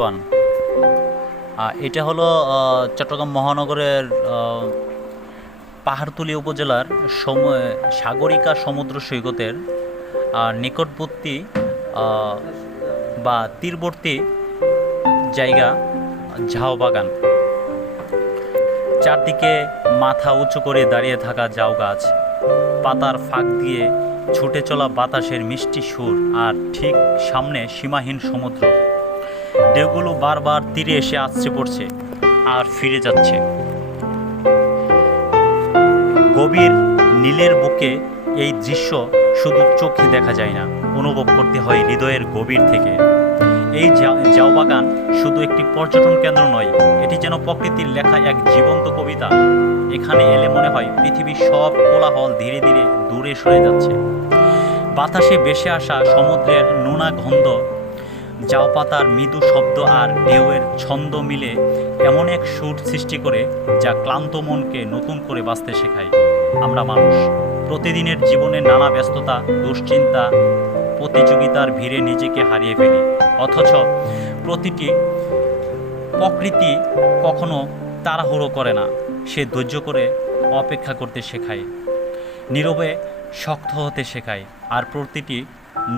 One এটা হলো চট্টগ্রাম মহানগরের পাহাড়তলী উপজেলার সাগরিকা সমুদ্র সৈকতের নিকটবর্তী বা তীরবর্তী জায়গা ঝাউ বাগান। চারদিকে মাথা উঁচু করে দাঁড়িয়ে থাকা ঝাউ গাছ, পাতার ফাঁক দিয়ে ছুটে চলা বাতাসের মিষ্টি সুর, আর ঠিক সামনে সীমাহীন সমুদ্র। ঢেউগুলো বারবার তীরে এসে আছড়ে পড়ছে আর ফিরে যাচ্ছে। গভীর নীলের বুকে এই দৃশ্য শুধু চোখে দেখা যায় না, অনুভব করতে হয় হৃদয়ের গভীর থেকে। এই ঝাউ বাগান শুধু একটি পর্যটন কেন্দ্র নয়, এটি যেন প্রকৃতির লেখা এক জীবন্ত কবিতা। এখানে এলে মনে হয় পৃথিবীর সব কোলাহল ধীরে ধীরে দূরে সরে যাচ্ছে। বাতাসে ভেসে আসা সমুদ্রের নোনা গন্ধ, ঝাউ পাতার মৃদু শব্দ আর ঢেউয়ের ছন্দ মিলে এমন এক সুর সৃষ্টি করে যা ক্লান্ত মনকে নতুন করে বাঁচতে শেখায়। আমরা মানুষ প্রতিদিনের জীবনে নানা ব্যস্ততা, দুশ্চিন্তা, প্রতিযোগিতার ভিড়ে নিজেকে হারিয়ে ফেলি, অথচ প্রকৃতি কখনো তাড়াহুড়ো করে না। সে ধৈর্য করে অপেক্ষা করতে শেখায়, নীরবে শক্ত হতে শেখায়, আর প্রতিটি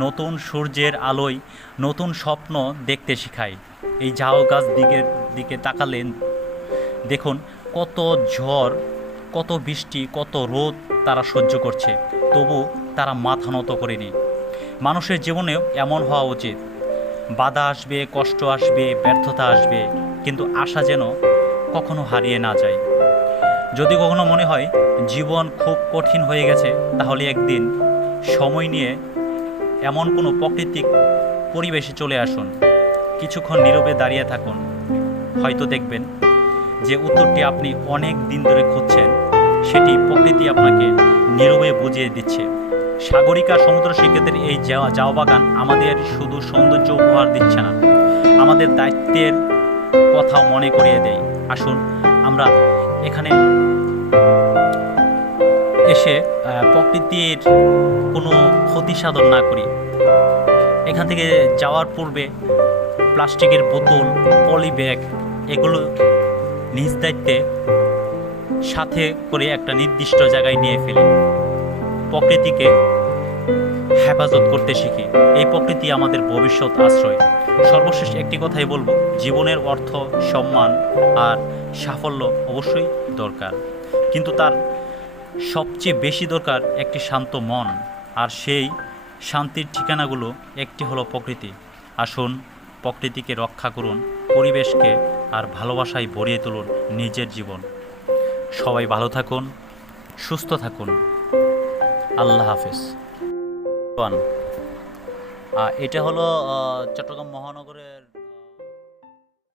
নতুন সূর্যের আলোয় নতুন স্বপ্ন দেখতে শেখায়। এই ঝাউ গাছ দিকে তাকালেন, দেখুন কত ঝড়, কত বৃষ্টি, কত রোদ তারা সহ্য করছে, তবু তারা মাথা নত করেনি। মানুষের জীবনেও এমন হওয়া উচিত। বাধা আসবে, কষ্ট আসবে, ব্যর্থতা আসবে, কিন্তু আশা যেন কখনো হারিয়ে না যায়। যদি কখনো মনে হয় জীবন খুব কঠিন হয়ে গেছে, তাহলে একদিন সময় নিয়ে এমন কোনো প্রাকৃতিক পরিবেশে চলে আসুন, কিছুক্ষণ নীরবে দাঁড়িয়ে থাকুন। হয়তো দেখবেন যে উত্তরটি আপনি অনেক দিন ধরে খুঁজছেন, সেটি প্রকৃতি আপনাকে নীরবে বুঝিয়ে দিচ্ছে। সাগরিকা সমুদ্র সৈকতের এই ঝাউ বাগান আমাদের শুধু সৌন্দর্য উপহার দিচ্ছে না, আমাদের দায়িত্বের কথাও মনে করিয়ে দেয়। আসুন আমরা এখানে এসে প্রকৃতির কোনো ক্ষতি সাধন না করি। এখান থেকে যাওয়ার পূর্বে প্লাস্টিকের বোতল, পলি ব্যাগ এগুলো নিজ দায়িত্বে সাথে করে একটা নির্দিষ্ট জায়গায় নিয়ে ফেলি। প্রকৃতিকে হেফাজত করতে শিখি। এই প্রকৃতি আমাদের ভবিষ্যৎ আশ্রয়। সর্বশেষ একটি কথাই বলবো, জীবনের অর্থ, সম্মান আর সাফল্য অবশ্যই দরকার, কিন্তু তার সবচেয়ে বেশি দরকার একটি শান্ত মন, আর সেই শান্তির ঠিকানাগুলো একটি হলো প্রকৃতি। আসুন প্রকৃতিকে রক্ষা করুন, পরিবেশকে আর ভালোবাসায় ভরিয়ে তুলুন নিজের জীবন। সবাই ভালো থাকুন, সুস্থ থাকুন। আল্লাহ হাফেজ। এটা হলো চট্টগ্রাম মহানগরের